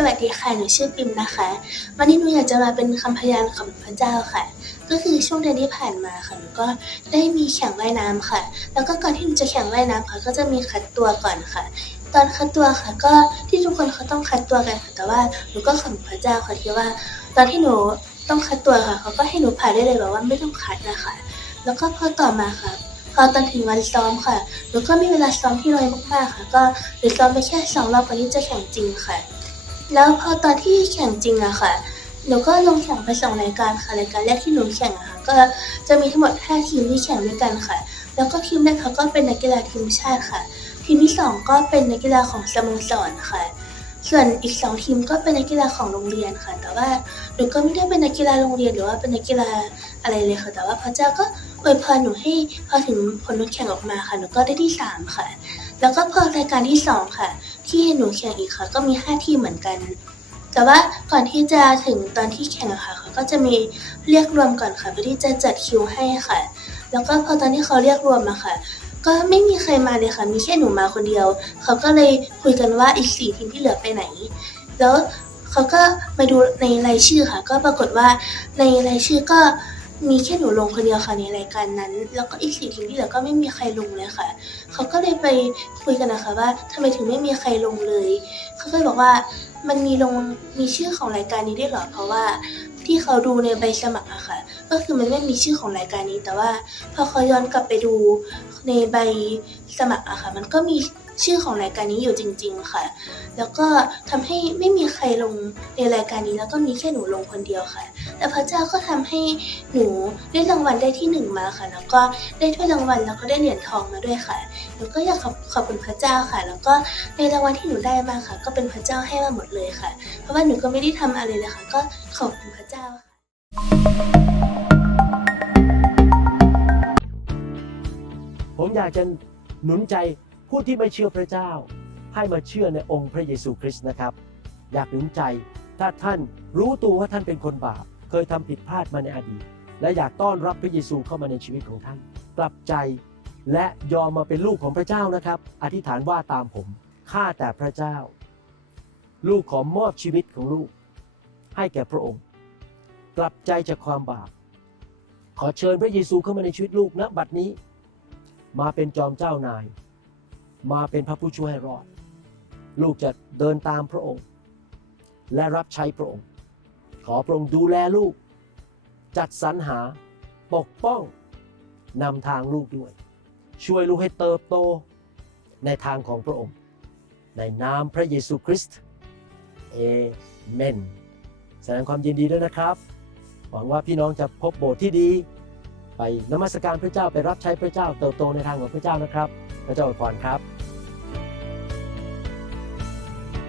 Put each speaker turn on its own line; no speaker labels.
สวัสดีค่ะหนูชื่อปิมนะคะ วันนี้หนูอยากจะมาเป็นคำพยานของพระเจ้าค่ะ ก็คือช่วงเดือนที่ผ่านมาค่ะหนูก็ได้มีแข่งว่ายน้ำค่ะ แล้วก็ก่อนที่หนูจะแข่งว่ายน้ำค่ะ ก็จะมีคัดตัวก่อนค่ะ ตอนคัดตัวค่ะ ก็ที่ทุกคนเขาต้องคัดตัวกันค่ะแต่ว่าหนูก็ขอพระเจ้าค่ะที่ว่า ตอนที่หนูต้องคัดตัวค่ะเขาก็ให้หนูผ่านได้เลยแบบว่าไม่ต้องคัดนะคะ แล้วก็พอต่อมาค่ะพอตอนถึงวันซ้อมค่ะหนูก็มีเวลาซ้อมที่น้อยมากๆค่ะ ก็หนูซ้อมไปแค่สองรอบก่อนที่จะแข่งจริงค่ะ แล้วพอตอนที่แข่งจริงอะค่ะ หนูก็ลงแข่งไปสองรายการค่ะ รายการแรกที่หนูแข่งอะค่ะ ก็จะมีทั้งหมด 5 ทีมที่แข่งด้วยกันค่ะ แล้วก็ทีมแรกเขาก็เป็นนักกีฬาทีมชาติค่ะ ทีมที่สองก็เป็นนักกีฬาของสโมสรค่ะ ส่วนอีกสองทีมก็เป็นนักกีฬาของโรงเรียนค่ะ แต่ว่าหนูก็ไม่ได้เป็นนักกีฬาโรงเรียนหรือว่าเป็นนักกีฬาอะไรเลยค่ะ แต่ว่าพระเจ้าก็อวยพรหนูให้พอถึงผลการแข่งออกมาค่ะ หนูก็ได้ที่สามค่ะ แล้วก็พอรายการที่สองค่ะ ที่หนูแข่งอีกค่ะ ก็มีห้าทีมเหมือนกัน แต่ว่าก่อนที่จะถึงตอนที่แข่งอะค่ะเขาก็จะมีเรียกรวมก่อนค่ะเพื่อที่จะจัดคิวให้ค่ะ แล้วก็พอตอนที่เขาเรียกรวมอะค่ะ ก็ไม่มีใครมาเลยค่ะ มีแค่หนูมาคนเดียว เขาก็เลยคุยกันว่าอีกสี่ทีมที่เหลือไปไหน แล้วเขาก็มาดูในรายชื่อค่ะ ก็ปรากฏว่าในรายชื่อก็ มีแค่หนูลงคนเดียวค่ะในรายการนั้น แล้วก็อีกสี่ทีมที่เหลือก็ไม่มีใครลงเลยค่ะ เขาก็เลยไปคุยกันนะคะว่าทำไมถึงไม่มีใครลงเลย เขาก็เลยบอกว่ามันมีลงมีชื่อของรายการนี้ด้วยหรอ เพราะว่าที่เขาดูในใบสมัครอะค่ะ ก็คือมันไม่มีชื่อของรายการนี้ แต่ว่าพอเขาย้อนกลับไปดูในใบสมัครอะค่ะ มันก็มี ชื่อของรายการนี้อยู่จริง ๆ ค่ะ แล้วก็ทำให้ไม่มีใครลงในรายการนี้แล้วก็มีแค่หนูลงคนเดียวค่ะ แต่พระเจ้าก็ทำให้หนูได้รางวัลได้ที่หนึ่งมาค่ะ แล้วก็ได้ถ้วยรางวัลแล้วก็ได้เหรียญทองมาด้วยค่ะ หนูก็อยากขอบขอบคุณพระเจ้าค่ะ แล้วก็ในรางวัลที่หนูได้มาค่ะ ก็เป็นพระเจ้าให้มาหมดเลยค่ะ เพราะว่าหนูก็ไม่ได้ทำอะไรเลยค่ะ ก็ขอบคุณพระเจ้าค่ะ
ผมอยากจะหนุนใจ ผู้ที่ไม่เชื่อพระเจ้า ให้มาเชื่อในองค์พระเยซูคริสต์นะครับ อยากหนุนใจถ้าท่านรู้ตัวว่าท่านเป็นคนบาป เคยทำผิดพลาดมาในอดีต และอยากต้อนรับพระเยซูเข้ามาในชีวิตของท่าน กลับใจและยอมมาเป็นลูกของพระเจ้านะครับ อธิษฐานว่าตามผมข้าแต่พระเจ้า ลูกขอมอบชีวิตของลูก ให้แก่พระองค์ กลับใจจากความบาป ขอเชิญพระเยซูเข้ามาในชีวิตลูกณบัดนี้ มาเป็นจอมเจ้านาย มาเป็นพระผู้ช่วยให้รอด ลูกจะเดินตามพระองค์ และรับใช้พระองค์ ขอพระองค์ดูแลลูก จัดสรรหาปกป้องนำทางลูกด้วย ช่วยลูกให้เติบโตในทางของพระองค์ ในนามพระเยซูคริสต์เอเมนแสดงความยินดีด้วยนะครับ หวังว่าพี่น้องจะพบโบสถ์ที่ดี ไปนมัสการพระเจ้าไปรับใช้พระเจ้าเติบโตในทางของพระเจ้านะครับ พระเจ้าอวยพรครับ